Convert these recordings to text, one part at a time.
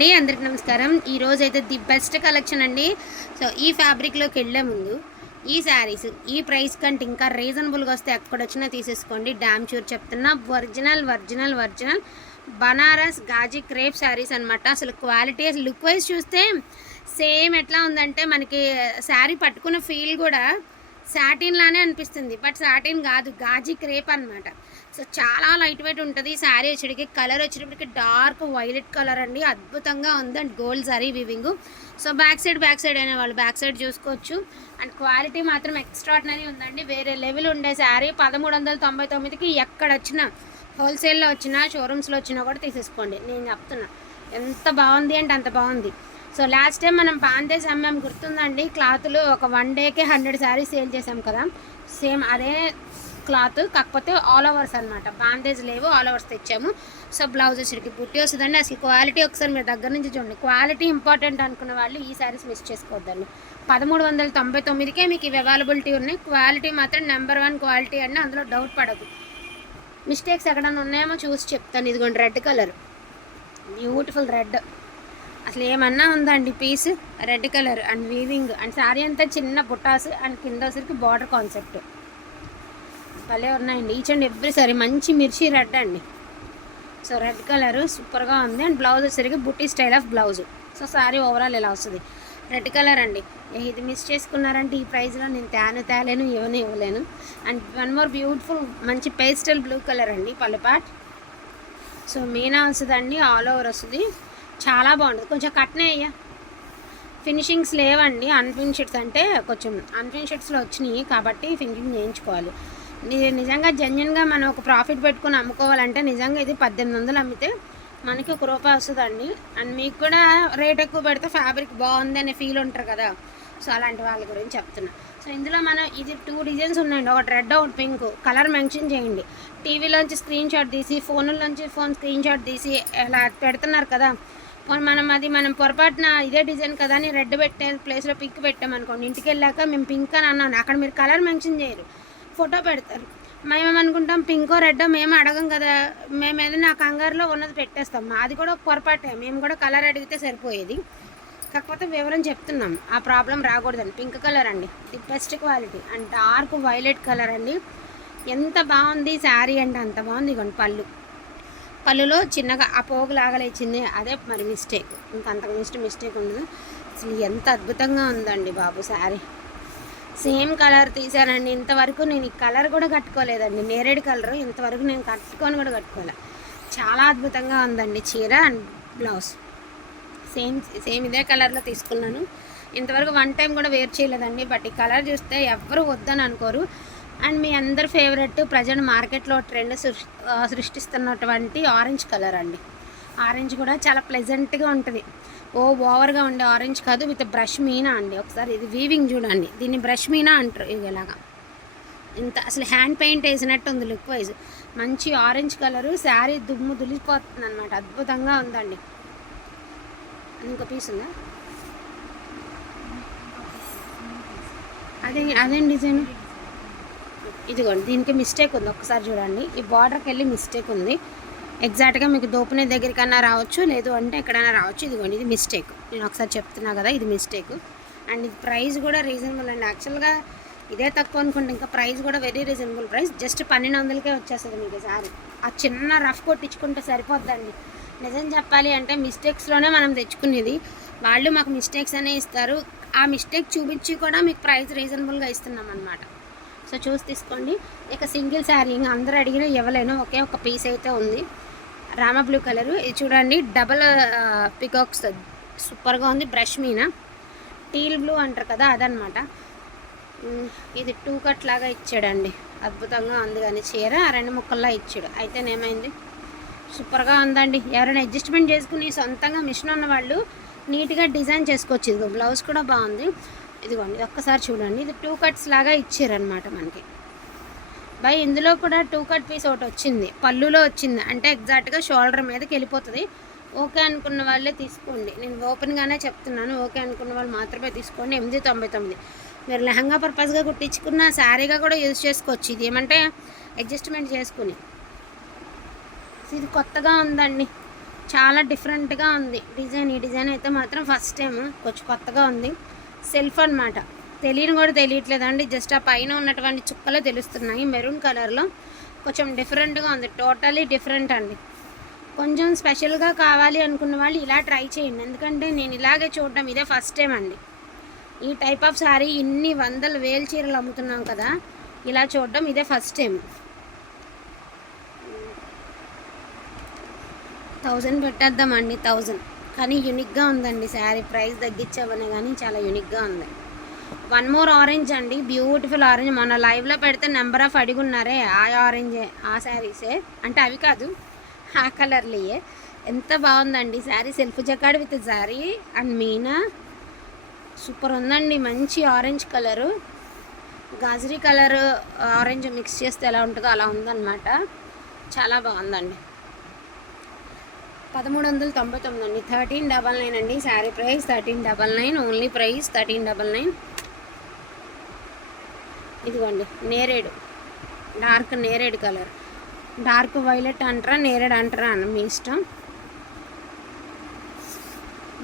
అండి అందరికి నమస్కారం. ఈరోజు అయితే ది బెస్ట్ కలెక్షన్ అండి. సో ఈ ఫ్యాబ్రిక్లోకి వెళ్ళే ముందు ఈ శారీస్ ఈ ప్రైస్ కంటే ఇంకా రీజనబుల్గా వస్తే ఎక్కడొచ్చినా తీసేసుకోండి. డ్యామ్ చూర్ చెప్తున్నా original original original Banaras gaji crepe saris అనమాట అసలు క్వాలిటీ లుక్ వైజ్ చూస్తే సేమ్ ఎట్లా ఉందంటే మనకి శారీ పట్టుకున్న ఫీల్ కూడా సాటిన్ లానే అనిపిస్తుంది. బట్ సాటిన్ కాదు గాజీ క్రేప్ అనమాట సో చాలా లైట్ వెయిట్ ఉంటుంది. శారీ వచ్చేటికి కలర్ వచ్చేటప్పటికి డార్క్ వైలెట్ కలర్ అండి. అద్భుతంగా ఉంది and gold sari weaving. So back side back side అయిన వాళ్ళు బ్యాక్ సైడ్ చూసుకోవచ్చు. అండ్ క్వాలిటీ మాత్రం ఎక్స్ట్రాడినరీ ఉందండి. వేరే లెవెల్ ఉండే శారీ పదమూడు వందల తొంభై తొమ్మిదికి ఎక్కడ వచ్చినా హోల్సేల్లో వచ్చినా షోరూమ్స్లో వచ్చినా కూడా తీసేసుకోండి. నేను చెప్తున్నా. ఎంత బాగుంది అంటే అంత బాగుంది. సో లాస్ట్ టైం మనం బాందేజ్ అమ్మాం గుర్తుందండి? క్లాతులు ఒక వన్ డేకే హండ్రెడ్ శారీస్ సేల్ చేసాం కదా? సేమ్ అదే క్లాత్ కాకపోతే ఆల్ ఓవర్స్ అనమాట బాండేజ్ లేవు ఆల్ ఓవర్స్ తెచ్చాము. సో బ్లౌజ్ వచ్చరికి బుట్టి వస్తుందండి. అసలు క్వాలిటీ ఒకసారి మీరు దగ్గర నుంచి చూడండి. క్వాలిటీ ఇంపార్టెంట్ అనుకున్న వాళ్ళు ఈ శారీస్ మిస్ చేసుకోవద్దండి. పదమూడు వందల తొంభై తొమ్మిదికే మీకు ఇవి అవైలబిలిటీ ఉన్నాయి. క్వాలిటీ మాత్రం నెంబర్ వన్ క్వాలిటీ అండి. అందులో డౌట్ పడదు. మిస్టేక్స్ ఎక్కడన్నా ఉన్నాయేమో చూసి చెప్తాను. ఇదిగోండి రెడ్ కలర్ బ్యూటిఫుల్ రెడ్ అసలు ఏమన్నా ఉందండి piece? Red colour and weaving and sari అంతా చిన్న బుట్టాస్ అండ్ కింద వచ్చరికి బార్డర్ కాన్సెప్ట్. భలే ఉన్నాయండి. ఈచ్ అండ్ ఎవ్రీ సారీ మంచి మిర్చి రెడ్ అండి. సో రెడ్ కలర్ సూపర్గా ఉంది అండ్ బ్లౌజ్ వచ్చరికి బుట్టి style of blouse. So sari overall ఇలా వస్తుంది? రెడ్ కలర్ అండి. ఇది మిస్ చేసుకున్నారంటే ఈ ప్రైస్లో నేను తేను తేలేను ఇవ్వను ఇవ్వలేను. అండ్ వన్ మోర్ బ్యూటిఫుల్ మంచి పేస్టల్ బ్లూ కలర్ అండి పల్లెపాట్ సో మీనా వస్తుందండి ఆల్ ఓవర్ వస్తుంది. చాలా బాగుంటుంది. కొంచెం కట్నే అయ్యా. ఫినిషింగ్స్ లేవండి. అన్ఫినిషెడ్స్ అంటే కొంచెం అన్ఫినిషెడ్స్లో వచ్చినాయి కాబట్టి ఫినిషింగ్ చేయించుకోవాలి. నిజంగా జెన్యున్గా మనం ఒక ప్రాఫిట్ పెట్టుకుని అమ్ముకోవాలంటే నిజంగా ఇది పద్దెనిమిది వందలు అమ్మితే మనకి ఒక రూపాయి వస్తుందండి. అండ్ మీకు కూడా రేట్ ఎక్కువ పెడితే ఫ్యాబ్రిక్ బాగుంది అనే ఫీల్ ఉంటారు కదా. సో అలాంటి వాళ్ళ గురించి చెప్తున్నా. సో ఇందులో మనం ఇది టూ డిజైన్స్ ఉన్నాయండి. ఒకటి రెడ్ ఒకటి పింక్. కలర్ మెన్షన్ చేయండి. టీవీలోంచి స్క్రీన్ షాట్ తీసి ఫోన్లోంచి ఫోన్ స్క్రీన్ షాట్ తీసి అలా పెడుతున్నారు కదా. మనం అది మనం పొరపాటున ఇదే డిజైన్ కదా అని రెడ్ పెట్టే ప్లేస్లో పింక్ పెట్టామనుకోండి ఇంటికి వెళ్ళాక మేము పింక్ అని అన్నాను అక్కడ మీరు కలర్ మెన్షన్ చేయరు. ఫోటో పెడతారు. మేము అనుకుంటాం పింకో రెడ్ మేము అడగం కదా. మేము ఏదైనా కంగారులో ఉన్నది పెట్టేస్తాం. అది కూడా ఒక పొరపాటే. మేము కూడా కలర్ అడిగితే సరిపోయేది. కాకపోతే వివరం చెప్తున్నాం. ఆ ప్రాబ్లం రాకూడదండి పింక్ కలర్ అండి. The best quality and dark violet colour అండి. ఎంత బాగుంది శారీ అంటే అంత బాగుంది. ఇగోండి పళ్ళు. పళ్ళులో చిన్నగా ఆ పోగు లాగలేచింది అదే మరి మిస్టేక్ ఇంకా అంతకు మిస్ట్ మిస్టేక్ ఉండదు. అసలు ఎంత అద్భుతంగా ఉందండి బాబు శారీ. సేమ్ కలర్ తీసానండి ఇంతవరకు నేను ఈ కలర్ కూడా కట్టుకోలేదండి. నేరేడు కలర్ ఇంతవరకు నేను కట్టుకొని కూడా కట్టుకోలే. చాలా అద్భుతంగా ఉందండి చీర అండ్ బ్లౌజ్. సేమ్ సేమ్ ఇదే కలర్లో తీసుకున్నాను. ఇంతవరకు వన్ టైం కూడా వేర్ చేయలేదండి. బట్ ఈ కలర్ చూస్తే ఎవ్వరు వద్దని అనుకోరు. అండ్ మీ అందరి ఫేవరెట్ ప్రజెంట్ మార్కెట్లో ట్రెండ్ సృష్ సృష్టిస్తున్నటువంటి ఆరెంజ్ కలర్ అండి. ఆరెంజ్ కూడా చాలా ప్లెజెంట్గా ఉంటుంది. ఓ ఓవర్గా ఉండే ఆరెంజ్ కాదు విత్ బ్రష్ మీనా అండి. ఒకసారి ఇది వీవింగ్ చూడండి. దీన్ని బ్రష్ మీనా అంటారు ఇది ఇలాగా ఇంత అసలు హ్యాండ్ పెయింట్ వేసినట్టు ఉంది లుక్ వైజ్ మంచి ఆరెంజ్ కలరు శారీ దుమ్ము దులిపోతుంది అనమాట అద్భుతంగా ఉందండి. ఇంకో పీస్ ఉందా? అదే అదే డిజైన్ ఇదిగోండి దీనికి మిస్టేక్ ఉంది. ఒకసారి చూడండి. ఈ బార్డర్కి వెళ్ళి మిస్టేక్ ఉంది. ఎగ్జాక్ట్గా మీకు దోపునే దగ్గరికన్నా రావచ్చు లేదు అంటే ఎక్కడైనా రావచ్చు. ఇదిగోండి ఇది మిస్టేక్ నేను ఒకసారి చెప్తున్నా కదా ఇది మిస్టేక్ అండ్ ఇది ప్రైస్ కూడా రీజనబుల్ అండి. యాక్చువల్గా ఇదే తక్కువ అనుకుంటే ఇంకా ప్రైస్ కూడా వెరీ రీజనబుల్ ప్రైస్ జస్ట్ పన్నెండు వందలకే వచ్చేస్తుంది మీకు సారీ. ఆ చిన్న రఫ్ కొట్టించుకుంటే సరిపోద్దండి. నిజం చెప్పాలి అంటే మిస్టేక్స్లోనే మనం తెచ్చుకునేది. వాళ్ళు మాకు మిస్టేక్స్ అనే ఇస్తారు. ఆ మిస్టేక్ చూపించి కూడా మీకు ప్రైస్ రీజనబుల్గా ఇస్తున్నాం అనమాట సో చూసి తీసుకోండి. ఇక సింగిల్ శారీ ఇంకా అందరూ అడిగినా ఇవ్వలేను. ఒకే ఒక పీస్ అయితే ఉంది. Rama blue colour. ఇది చూడండి డబల్ పికాక్స్ సూపర్గా ఉంది. బ్రష్ మీన టీల్ బ్లూ అంటారు కదా అదనమాట ఇది టూ కట్ లాగా ఇచ్చాడండి. అద్భుతంగా ఉంది కానీ చీర రెండు ముక్కల్లా ఇచ్చాడు. అయితేనేమైంది సూపర్గా ఉందండి. ఎవరైనా అడ్జస్ట్మెంట్ చేసుకుని సొంతంగా మిషన్ ఉన్న వాళ్ళు నీట్గా డిజైన్ చేసుకోవచ్చు. బ్లౌజ్ కూడా బాగుంది. ఇదిగోండి ఇది ఒక్కసారి చూడండి. ఇది టూ కట్స్ లాగా ఇచ్చారనమాట మనకి. బై ఇందులో కూడా టూ కట్ పీస్ ఒకటి వచ్చింది. పళ్ళులో వచ్చింది. అంటే ఎగ్జాక్ట్గా షోల్డర్ మీదకి వెళ్ళిపోతుంది. ఓకే అనుకున్న వాళ్ళే తీసుకోండి. నేను ఓపెన్గానే చెప్తున్నాను. ఓకే అనుకున్న వాళ్ళు మాత్రమే తీసుకోండి. ఎనిమిది తొంభై తొమ్మిది. మీరు లెహంగా పర్పస్గా కుట్టించుకున్న శారీగా కూడా యూజ్ చేసుకోవచ్చు. ఇది ఏమంటే అడ్జస్ట్మెంట్ చేసుకుని. ఇది కొత్తగా ఉందండి. చాలా డిఫరెంట్గా ఉంది. డిజైన్ ఈ డిజైన్ అయితే మాత్రం ఫస్ట్ టైం కొంచెం కొత్తగా ఉంది. సెల్ఫ్ అన్నమాట. తెలియని కూడా తెలియట్లేదండి. జస్ట్ ఆ పైన ఉన్నటువంటి చుక్కలు తెలుస్తున్నాయి మెరూన్ కలర్లో. కొంచెం డిఫరెంట్గా ఉంది టోటలీ డిఫరెంట్ అండి. కొంచెం స్పెషల్గా కావాలి అనుకున్న వాళ్ళు ఇలా ట్రై చేయండి. ఎందుకంటే నేను ఇలాగే చూడడం ఇదే ఫస్ట్ టైం అండి. ఈ టైప్ ఆఫ్ శారీ ఇన్ని వందల వేలు చీరలు అమ్ముతున్నాం కదా ఇలా చూడడం ఇదే ఫస్ట్ టైం థౌజండ్ పెట్టేద్దామండి థౌజండ్ కానీ యూనిక్గా ఉందండి శారీ. ప్రైస్ తగ్గించామని కానీ చాలా యూనిక్గా ఉంది. వన్ మోర్ ఆరెంజ్ అండి. Beautiful orange. మొన్న లైవ్లో పెడితే నెంబర్ ఆఫ్ అడిగున్నారే ఆ ఆరెంజే ఆ శారీసే. అంటే అవి కాదు ఆ కలర్లయే. ఎంత బాగుందండి sari. Self jacquard with sari and meena. Super ఉందండి. మంచి orange colour. Gajari colour orange mix చేస్తే ఎలా ఉంటుందో అలా ఉందన్నమాట. చాలా బాగుందండి. పదమూడు వందల తొంభై తొమ్మిది అండి. థర్టీన్ డబల్ నైన్ అండి. Sari price thirteen double nine. Only price thirteen double nine. ఇదిగోండి నేరేడు. డార్క్ నేరేడు కలర్. డార్క్ వైలెట్ అంటారా నేరేడు అంటారా అని మీ ఇష్టం.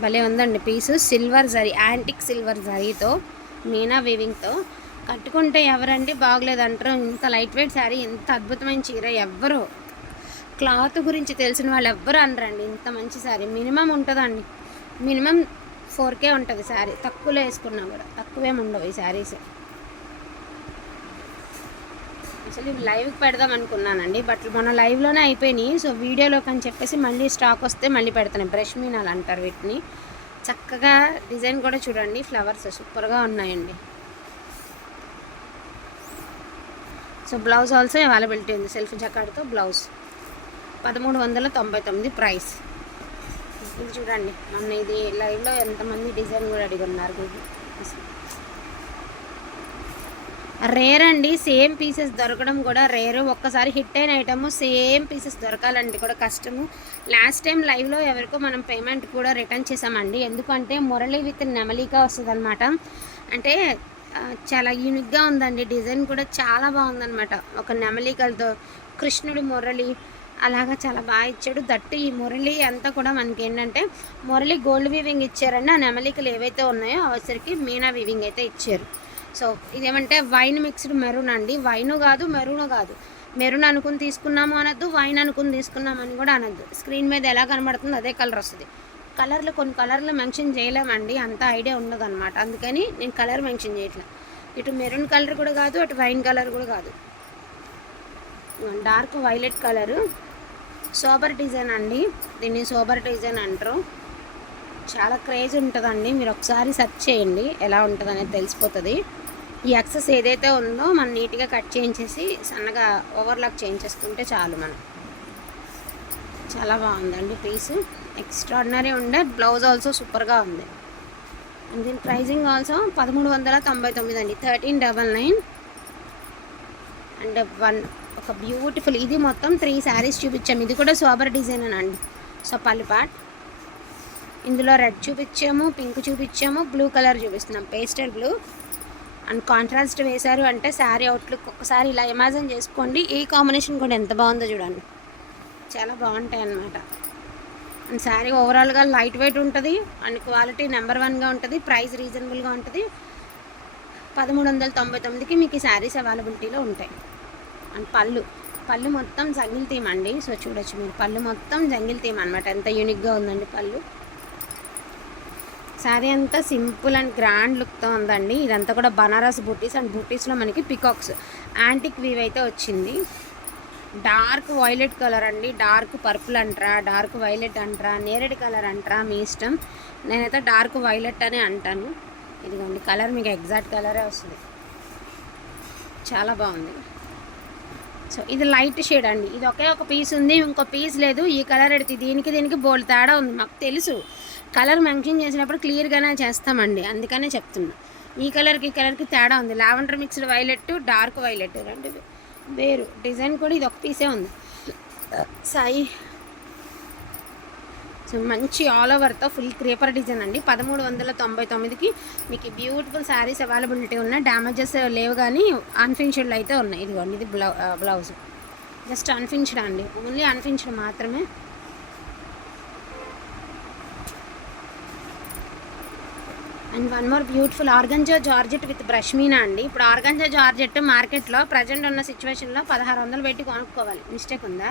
భలే ఉందండి piece. Silver zari antique silver జరీతో మీనా వీవింగ్తో. కట్టుకుంటే ఎవరండి బాగలేదు అంటారు. ఇంత లైట్ వెయిట్ శారీ ఇంత అద్భుతమైన చీర ఎవ్వరు క్లాత్ గురించి తెలిసిన వాళ్ళు ఎవ్వరు అనరండి. ఇంత మంచి శారీ మినిమం ఉంటుందండి. మినిమం ఫోర్ కే ఉంటుంది శారీ తక్కువలో వేసుకున్నా కూడా. తక్కువేం ఉండవు ఈ శారీస్ అసలు ఇవి లైవ్కి పెడదాం అనుకున్నానండి. బట్ మొన్న లైవ్లోనే అయిపోయినాయి. సో వీడియోలోకి అని చెప్పేసి మళ్ళీ స్టాక్ వస్తే మళ్ళీ పెడతాను. బ్రష్ మీనాలు అంటారు వీటిని. చక్కగా డిజైన్ కూడా చూడండి. ఫ్లవర్స్ సూపర్గా ఉన్నాయండి. సో బ్లౌజ్ ఆల్సో అవైలబిలిటీ ఉంది. సెల్ఫ్ జకాడ్తో బ్లౌజ్ పదమూడు వందల తొంభై తొమ్మిది ప్రైస్. ఇది చూడండి మొన్న ఇది లైవ్లో ఎంతమంది డిజైన్ కూడా అడిగి ఉన్నారు రేర్ అండి సేమ్ పీసెస్ దొరకడం కూడా రేర్. ఒక్కసారి హిట్ అయిన ఐటమ్ సేమ్ పీసెస్ దొరకాలండి కూడా కష్టము. లాస్ట్ టైం లైవ్లో ఎవరికో మనం పేమెంట్ కూడా రిటర్న్ చేసామండి ఎందుకంటే మురళి విత్ నెమలిగా వస్తుంది అనమాట అంటే చాలా యూనిక్గా ఉందండి. డిజైన్ కూడా చాలా బాగుందన్నమాట. ఒక నెమలికలతో కృష్ణుడు మురళి అలాగా చాలా బాగా ఇచ్చాడు. దట్టు ఈ మురళి అంతా కూడా మనకి ఏంటంటే మురళి గోల్డ్ వీవింగ్ ఇచ్చారండి. ఆ నెమలికలు ఏవైతే ఉన్నాయో అవసరికి మీనా వీవింగ్ అయితే ఇచ్చారు. సో ఇదేమంటే వైన్ మిక్స్డ్ మెరూన్ అండి. వైను కాదు మెరూన్ కాదు. మెరూన్ అనుకుని తీసుకున్నాము అనొద్దు వైన్ అనుకుని తీసుకున్నామని కూడా అనొద్దు. స్క్రీన్ మీద ఎలా కనబడుతుందో అదే కలర్ వస్తుంది. కలర్లు కొన్ని కలర్లు మెన్షన్ చేయలేమండి. అంత ఐడియా ఉండదు అనమాట అందుకని నేను కలర్ మెన్షన్ చేయట్లేదు ఇటు మెరూన్ కలర్ కూడా కాదు అటు వైన్ కలర్ కూడా కాదు. Dark violet colour sober design అండి. దీన్ని సోబర్ డిజైన్ అంటారు. చాలా క్రేజ్ ఉంటుందండి. మీరు ఒకసారి సెర్చ్ చేయండి. ఎలా ఉంటుందనేది తెలిసిపోతుంది. ఈ ఎక్సెస్ ఏదైతే ఉందో మనం నీట్గా కట్ చేయించేసి సన్నగా ఓవర్లాక్ చేయించేసుకుంటే చాలు మనం. చాలా బాగుందండి పీస్. ఎక్స్ట్రాడినరీ ఉండే. బ్లౌజ్ ఆల్సో సూపర్గా ఉంది. అండ్ దీని ప్రైజింగ్ ఆల్సో పదమూడు వందల తొంభై తొమ్మిది అండి. Thirteen double nine and one ఒక బ్యూటిఫుల్ ఇది మొత్తం త్రీ శారీస్ చూపించాము ఇది కూడా సోబర్ డిజైన్ అండి సో పల్లి పాట్ ఇందులో రెడ్ చూపించాము పింక్ చూపించాము బ్లూ కలర్ చూపిస్తున్నాం. పేస్టల్ బ్లూ అండ్ కాంట్రాస్ట్ వేశారు అంటే శారీ అవుట్లుక్ ఒకసారి ఇలా ఇమాజిన్ చేసుకోండి. ఈ కాంబినేషన్ కూడా ఎంత బాగుందో చూడండి. చాలా బాగుంటాయి అన్నమాట. అండ్ శారీ ఓవరాల్గా లైట్ వెయిట్ ఉంటుంది. అండ్ క్వాలిటీ నెంబర్ వన్గా ఉంటుంది. ప్రైస్ రీజనబుల్గా ఉంటుంది. పదమూడు వందల తొంభై తొమ్మిదికి మీకు ఈ శారీస్ అవైలబిలిటీలో ఉంటాయి. అండ్ పళ్ళు. పళ్ళు మొత్తం జంగిల్ థీమ్ అండి. సో చూడొచ్చు మీరు. పళ్ళు మొత్తం జంగిల్ థీమ్ అనమాట ఎంత యూనిక్గా ఉందండి పళ్ళు. శారీ అంతా సింపుల్ అండ్ గ్రాండ్ లుక్తో ఉందండి. ఇదంతా కూడా బనారస్ బూటీస్ అండ్ బూటీస్లో మనకి పికాక్స్. యాంటిక్ వీవ్ అయితే వచ్చింది. డార్క్ వైలెట్ కలర్ అండి. డార్క్ పర్పుల్ అంటారా డార్క్ వైలెట్ అంటారా నేరేడు కలర్ అంటారా మీ ఇష్టం. నేనైతే డార్క్ వైలెట్ అనే అంటాను. ఇదిగోండి కలర్ మీకు ఎగ్జాక్ట్ కలరే వస్తుంది. చాలా బాగుంది. సో ఇది లైట్ షేడ్ అండి. ఇది ఒకే ఒక పీస్ ఉంది ఇంకో పీస్ లేదు. ఈ కలర్ ఎడితే దీనికి దీనికి బోల్డ్ తేడా ఉంది. మాకు తెలుసు. కలర్ మెన్షన్ చేసినప్పుడు క్లియర్గానే చేస్తామండి. అందుకనే చెప్తున్నా. ఈ కలర్కి ఈ కలర్కి తేడా ఉంది. Lavender mixed violet dark violet రెండు వేరు. డిజైన్ కూడా ఇది ఒక పీసే ఉంది. సాయి మంచి ఆల్ ఓవర్తో ఫుల్ క్రేపర్ డిజైన్ అండి. పదమూడు వందల తొంభై తొమ్మిదికి మీకు బ్యూటిఫుల్ శారీస్ అవైలబిలిటీ ఉన్నాయి డ్యామేజెస్ లేవు కానీ అన్ఫినిషడ్లు అయితే ఉన్నాయి. ఇదిగోండి ఇది బ్లౌ బ్లౌజ్ జస్ట్ అన్ఫినిష్డ్ అండి. ఓన్లీ అన్ఫినిష్డ్ మాత్రమే. And one more beautiful organza georgette with బ్రష్మీనా అండి. ఇప్పుడు ఆర్గంజా జార్జెట్ మార్కెట్లో ప్రజెంట్ ఉన్న సిచ్యువేషన్లో పదహారు వందలు పెట్టి కొనుక్కోవాలి. మిస్టేక్ ఉందా?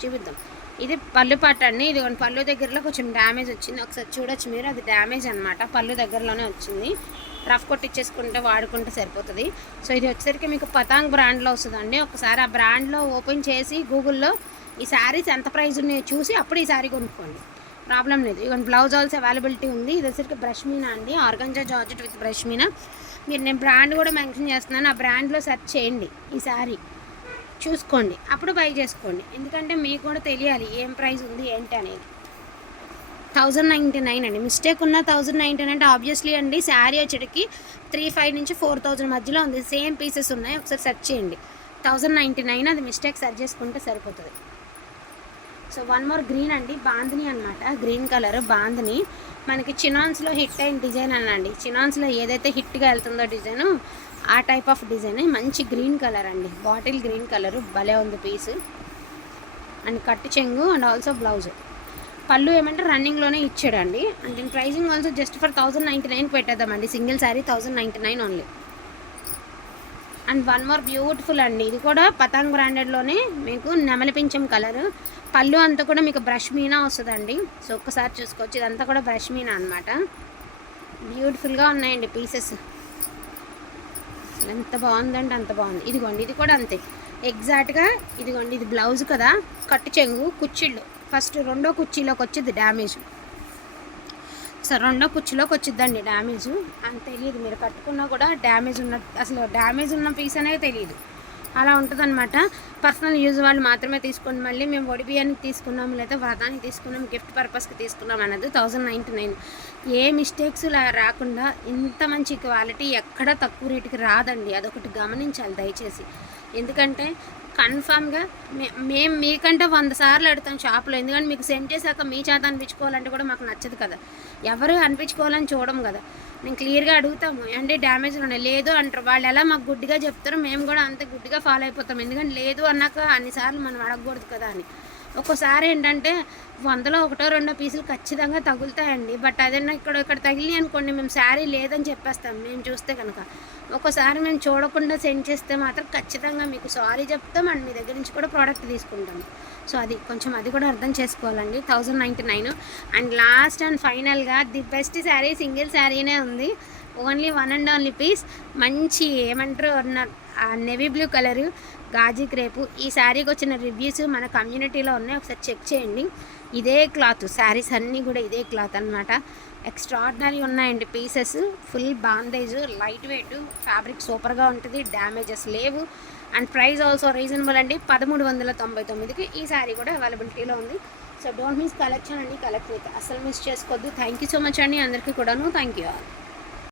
చూపిద్దాం. ఇది పళ్ళు పట్టండి. అండి ఇది పళ్ళు దగ్గరలో కొంచెం డ్యామేజ్ వచ్చింది. ఒకసారి చూడొచ్చు మీరు. అది డ్యామేజ్ అనమాట పళ్ళు దగ్గరలోనే వచ్చింది. రఫ్ కొట్టించేసుకుంటే వాడుకుంటే సరిపోతుంది. సో ఇది వచ్చేసరికి మీకు పతాంగ్ బ్రాండ్లో వస్తుందండి. ఒకసారి ఆ బ్రాండ్లో ఓపెన్ చేసి గూగుల్లో ఈ శారీస్ ఎంత ప్రైస్ ఉన్నాయో చూసి అప్పుడు ఈ శారీ కొనుక్కోండి. ప్రాబ్లం లేదు. ఇవన్నీ బ్లౌజ్ ఆల్స్ అవైలబిలిటీ ఉంది. ఇది వచ్చరికి బ్రష్ మీనా అండి? Organza georgette with brush meena. మీరు నేను బ్రాండ్ కూడా మెన్షన్ చేస్తున్నాను. ఆ బ్రాండ్లో సెర్చ్ చేయండి ఈ శారీ. చూసుకోండి. అప్పుడు బై చేసుకోండి. ఎందుకంటే మీకు కూడా తెలియాలి ఏం ప్రైస్ ఉంది ఏంటి అనేది. థౌజండ్ నైంటీ నైన్ అండి. మిస్టేక్ ఉన్న థౌజండ్ నైంటీ నైన్ అంటే ఆబ్వియస్లీ అండి శారీ వచ్చేటికి త్రీ ఫైవ్ నుంచి ఫోర్ థౌజండ్ మధ్యలో ఉంది. సేమ్ పీసెస్ ఉన్నాయి. ఒకసారి సెర్చ్ చేయండి. థౌజండ్ నైంటీ నైన్ అది మిస్టేక్ సెర్చ్ చేసుకుంటే సరిపోతుంది. సో వన్ మోర్ గ్రీన్ అండి. బాందిని అనమాట గ్రీన్ కలర్ బాందిని. మనకి చినాన్స్లో హిట్ అయిన డిజైన్ అనండి. చినాన్స్లో ఏదైతే హిట్గా వెళ్తుందో డిజైను ఆ టైప్ ఆఫ్ డిజైన్ మంచి గ్రీన్ కలర్ అండి. బాటిల్ గ్రీన్ కలర్ భలే ఉంది పీస్ అండ్ కట్టు చెంగు అండ్ ఆల్సో బ్లౌజ్ పళ్ళు ఏమంటే రన్నింగ్లోనే ఇచ్చాడండి. అండ్ దీని pricing also just for thousand ninety nine పెట్టేద్దామండి. Single sari thousand ninety nine only and one more beautiful అండి. ఇది కూడా పతంగ్ బ్రాండెడ్లోనే మీకు నెమలి పింఛం కలర్ పళ్ళు అంతా కూడా మీకు బ్రష్ మీనా వస్తుందండి. సో ఒక్కసారి చూసుకోవచ్చు. ఇదంతా కూడా బ్రష్ మీనా అనమాట బ్యూటిఫుల్గా ఉన్నాయండి పీసెస్ ఎంత బాగుందంటే అంత బాగుంది. ఇదిగోండి ఇది కూడా అంతే. ఎగ్జాక్ట్గా ఇదిగోండి ఇది బ్లౌజ్ కదా కట్టు చెంగు కుర్చీళ్ళు ఫస్ట్ రెండో కుర్చీలోకి వచ్చింది డ్యామేజ్ సార్ రెండో కుర్చీలోకి వచ్చిద్దండి డ్యామేజ్ అని తెలియదు మీరు కట్టుకున్నా కూడా డ్యామేజ్ ఉన్న అసలు డ్యామేజ్ ఉన్న పీస్ అనేది తెలియదు అలా ఉంటుందన్నమాట. పర్సనల్ యూజ్ వాళ్ళు మాత్రమే తీసుకోండి. మళ్ళీ మేము ఒడిబియానికి తీసుకున్నాము లేదా వ్రతానికి తీసుకున్నాం గిఫ్ట్ పర్పస్కి తీసుకున్నాం అన్నది థౌజండ్ నైంటీ నైన్ ఏ మిస్టేక్స్ రాకుండా ఇంత మంచి క్వాలిటీ ఎక్కడ తక్కువ రేటుకి రాదండి. అదొకటి గమనించాలి దయచేసి. ఎందుకంటే కన్ఫామ్గా మేము మీకంటే వంద సార్లు అడుగుతాం షాప్లో ఎందుకంటే మీకు సెండ్ చేశాక మీ చేత అనిపించుకోవాలంటే కూడా మాకు నచ్చదు కదా. ఎవరు అనిపించుకోవాలని చూడం కదా. నేను క్లియర్గా అడుగుతాము. అంటే డ్యామేజ్ ఉన్నాయి. లేదు అంటారు. వాళ్ళు ఎలా మాకు గుడ్డిగా చెప్తారో మేము కూడా అంత గుడ్డిగా ఫాలో అయిపోతాం. ఎందుకంటే లేదు అన్నాక అన్నిసార్లు మనం అడగకూడదు కదా అని. ఒక్కోసారి ఏంటంటే వందలో ఒకటో రెండో పీసులు ఖచ్చితంగా తగులుతాయండి. బట్ అదన్నా ఇక్కడ ఇక్కడ తగిలి అనుకోండి మేము శారీ లేదని చెప్పేస్తాం. మేము చూస్తే కనుక. ఒక్కోసారి మేము చూడకుండా సెండ్ చేస్తే మాత్రం ఖచ్చితంగా మీకు సారీ చెప్తాం. అండ్ మీ దగ్గర నుంచి కూడా ప్రోడక్ట్ తీసుకుంటాం. సో అది కొంచెం అది కూడా అర్థం చేసుకోవాలండి. Thousand ninety nine and last and ఫైనల్గా ది బెస్ట్ శారీ సింగిల్ శారీనే ఉంది. Only one and only piece మంచి ఏమంటారు navy blue colour gaji crepe. ఈ శారీకి వచ్చిన రివ్యూస్ మన కమ్యూనిటీలో ఉన్నాయి. ఒకసారి చెక్ చేయండి. ఇదే క్లాత్ శారీస్ అన్నీ కూడా ఇదే క్లాత్ అనమాట ఎక్స్ట్రాడినరీ ఉన్నాయండి pieces full bandhej light weight fabric సూపర్గా ఉంటుంది డ్యామేజెస్ లేవు. అండ్ ప్రైస్ ఆల్సో రీజనబుల్ అండి పదమూడు వందల తొంభై తొమ్మిదికి ఈ శారీ కూడా అవైలబిలిటీలో ఉంది. సో డోంట్ మిస్ కలెక్షన్ అండి కలెక్ట్ అయితే అసలు మిస్ చేసుకోవద్దు. థ్యాంక్ యూ సో మచ్ అండి అందరికీ కూడాను. Thank you all